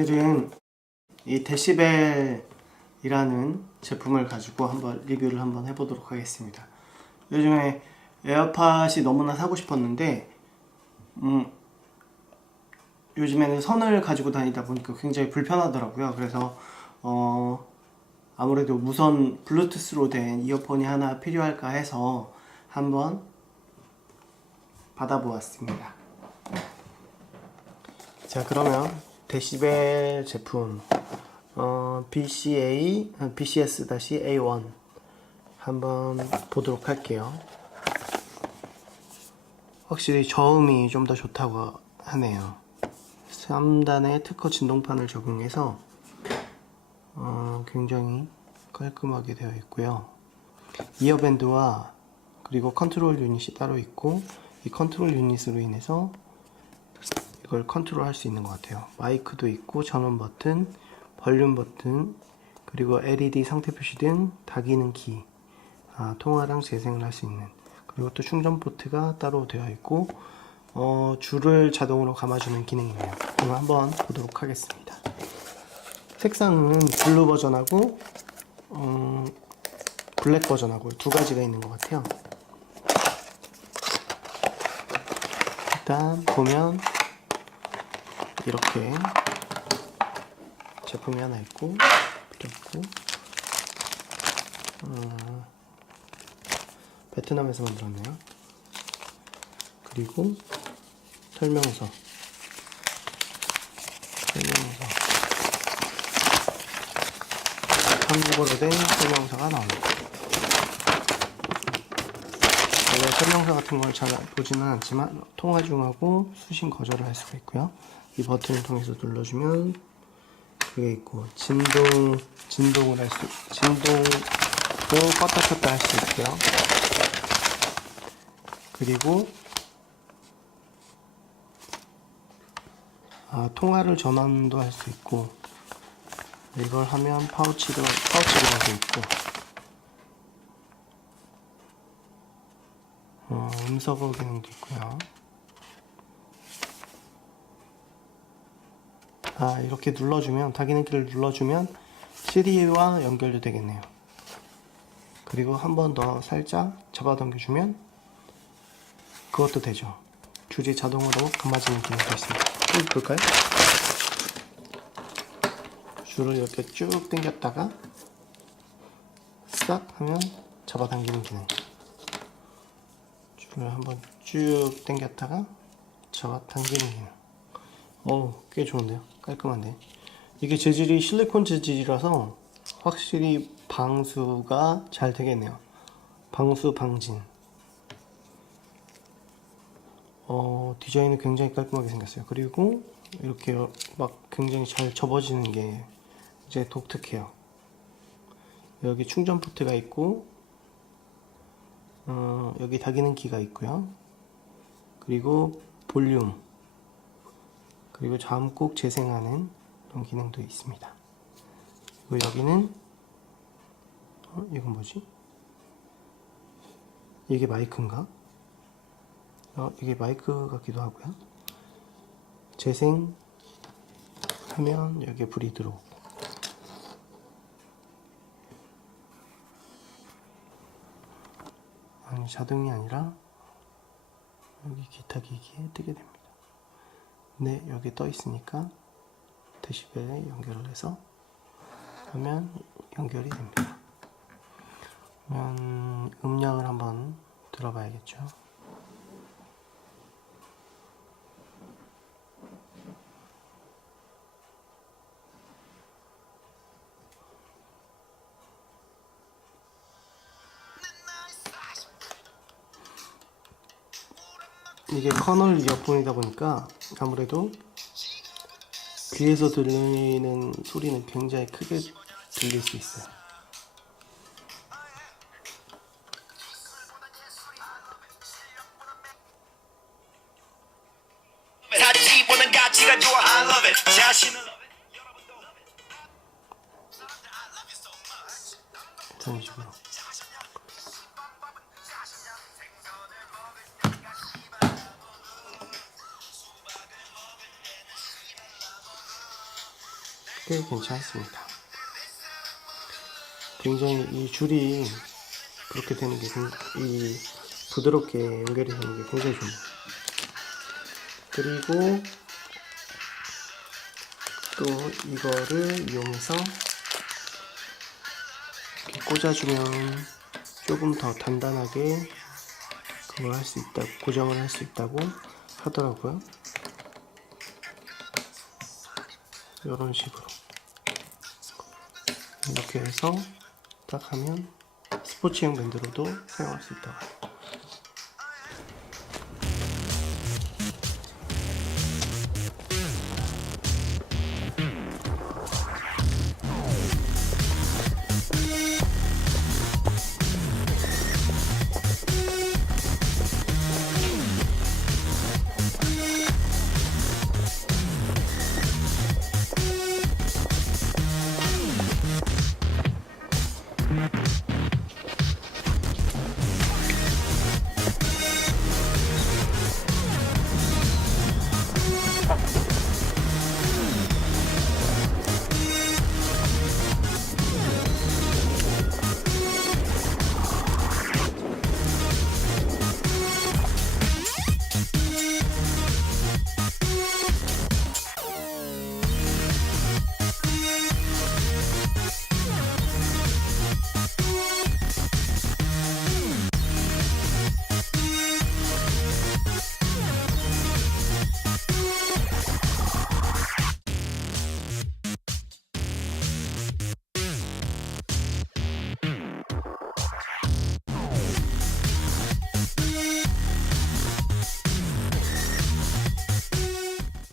오늘은 이 데시벨이라는 제품을 가지고 한번 리뷰를 한번 해보도록 하겠습니다. 요즘에 에어팟이 너무나 사고 싶었는데, 음, 요즘에는 선을 가지고 다니다 보니까 굉장히 불편하더라고요. 그래서, 어, 아무래도 무선 블루투스로 된 이어폰이 하나 필요할까 해서 한번 받아보았습니다. 자 그러면 데시벨 제품 어, BCA 어, BCS-A1 한번 보도록 할게요. 확실히 저음이 좀 더 좋다고 하네요. 3단의 특허 진동판을 적용해서 어, 굉장히 깔끔하게 되어 있고요. 이어밴드와 그리고 컨트롤 유닛이 따로 있고 이 컨트롤 유닛으로 인해서 이걸 컨트롤 할 수 있는 것 같아요. 마이크도 있고 전원 버튼, 볼륨 버튼, 그리고 LED 상태 표시 등 다기능 키, 아, 통화랑 재생을 할 수 있는 그리고 또 충전 포트가 따로 되어 있고 어, 줄을 자동으로 감아주는 기능이네요. 그럼 한번 보도록 하겠습니다. 색상은 블루 버전하고 음, 블랙 버전하고 두 가지가 있는 것 같아요. 일단 보면 이렇게 제품이 하나 있고 있고 어, 베트남에서 만들었네요. 그리고 설명서 설명서 한국어로 된 설명서가 나옵니다. 원래 설명서 같은 걸 잘 보지는 않지만 통화 중하고 수신 거절을 할 수가 있고요. 이 버튼을 통해서 눌러주면 그게 있고 진동 진동을 할 수 진동도 껐다 켰다 할 수 있고요. 그리고 아, 통화를 전환도 할 수 있고 이걸 하면 파우치도 파우치로 할수 있고 어, 음서거 기능도 있고요. 아 이렇게 눌러주면 다기능키를 눌러주면 시리와 연결이 되겠네요. 그리고 한 번 더 살짝 잡아당겨주면 그것도 되죠. 줄이 자동으로 감아지는 기능도 있습니다. 쭉 볼까요? 줄을 이렇게 쭉 당겼다가 싹 하면 잡아당기는 기능. 줄을 한번 쭉 당겼다가 잡아당기는 기능. 어우, 꽤 좋은데요? 깔끔한데. 이게 재질이 실리콘 재질이라서 확실히 방수가 잘 되겠네요. 방수 방진. 어, 디자인은 굉장히 깔끔하게 생겼어요. 그리고 이렇게 막 굉장히 잘 접어지는 게 이제 독특해요. 여기 충전 포트가 있고, 어, 여기 다기능 키가 있고요. 그리고 볼륨, 그리고 잠꾹 재생하는 그런 기능도 있습니다. 그리고 여기는 어, 이건 뭐지? 이게 마이크인가? 어, 이게 마이크 같기도 하고요. 재생 하면 여기에 불이 들어오고 아니 자동이 아니라 여기 기타 기기에 뜨게 됩니다. 네, 여기 떠 있으니까 데시벨에 연결을 해서 하면 연결이 됩니다. 그러면 음량을 한번 들어봐야겠죠. 이게 커널 이어폰이다 보니까 아무래도 귀에서 들리는 소리는 굉장히 크게 들릴 수 있어요. 이런 식으로. 꽤 괜찮습니다. 굉장히 이 줄이 그렇게 되는 게, 굉- 이 부드럽게 연결이 되는 게 굉장히 좋네요. 그리고 또 이거를 이용해서 이렇게 꽂아주면 조금 더 단단하게 그걸 할 수 있다, 고정을 할 수 있다고 하더라고요. 이런 식으로 이렇게 해서 딱 하면 스포츠용 밴드로도 사용할 수 있다고 합니다.